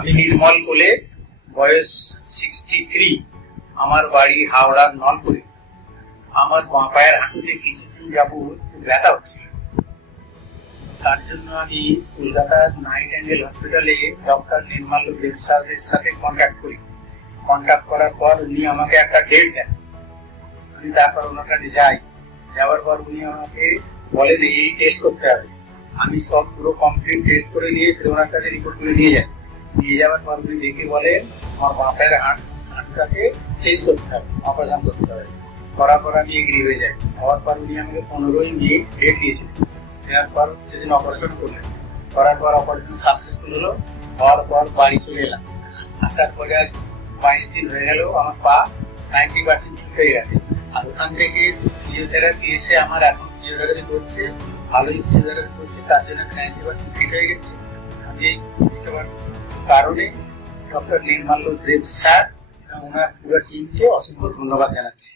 আমি নির্মল কোলে, বয়স 63, আমার বাড়ি হাওড়ার নলপুরে। আমার বাঁ পায়ের হাঁটুতে কিছুদিন যাবৎ খুব ব্যথা হচ্ছিল। তার জন্য আমি কলকাতার নাইট অ্যাঙ্গেল হসপিটালে ডক্টর নির্মল দেব স্যারের সাথে কন্ট্যাক্ট করি। কন্ট্যাক্ট করার পর উনি আমাকে একটা ডেট দেন। আমি তারপর ওনার কাছে যাই। যাওয়ার পর উনি আমাকে বলেন এই টেস্ট করতে হবে। আমি সব পুরো কমপ্লিট টেস্ট করে নিয়ে ওনার কাছে রিপোর্ট করে নিয়ে যাই। নিয়ে যাওয়ার পর উনি দেখে বলেন আমার বাঁ পায়ের হাঁটুটাকে চেঞ্জ করতে হবে, অপারেশন করতে হবে। করার পর আমি এগ্রি হয়ে যাই। হওয়ার পর উনি আমাকে 15ই মে ডেট দিয়েছিলেন। দেওয়ার পর সেদিন অপারেশন করলেন। করার পর অপারেশন সাকসেসফুল হলো। হওয়ার পর বাড়ি চলে এলাম। আসার পরে আজ 22 দিন হয়ে গেল, আমার পা 90% ঠিক হয়ে গেছে। আর ওখান থেকে ফিজিওথেরাপি এসে আমার এখন ফিজিওথেরাপি করছে, ভালোই ফিজিওথেরাপি করছে, তার জন্য 90% ফিট হয়ে গেছে। আমি এই কারণে ডক্টর নির্মল দেব স্যার এবং ওনার পুরো টিমকে অসংখ্য ধন্যবাদ জানাচ্ছি।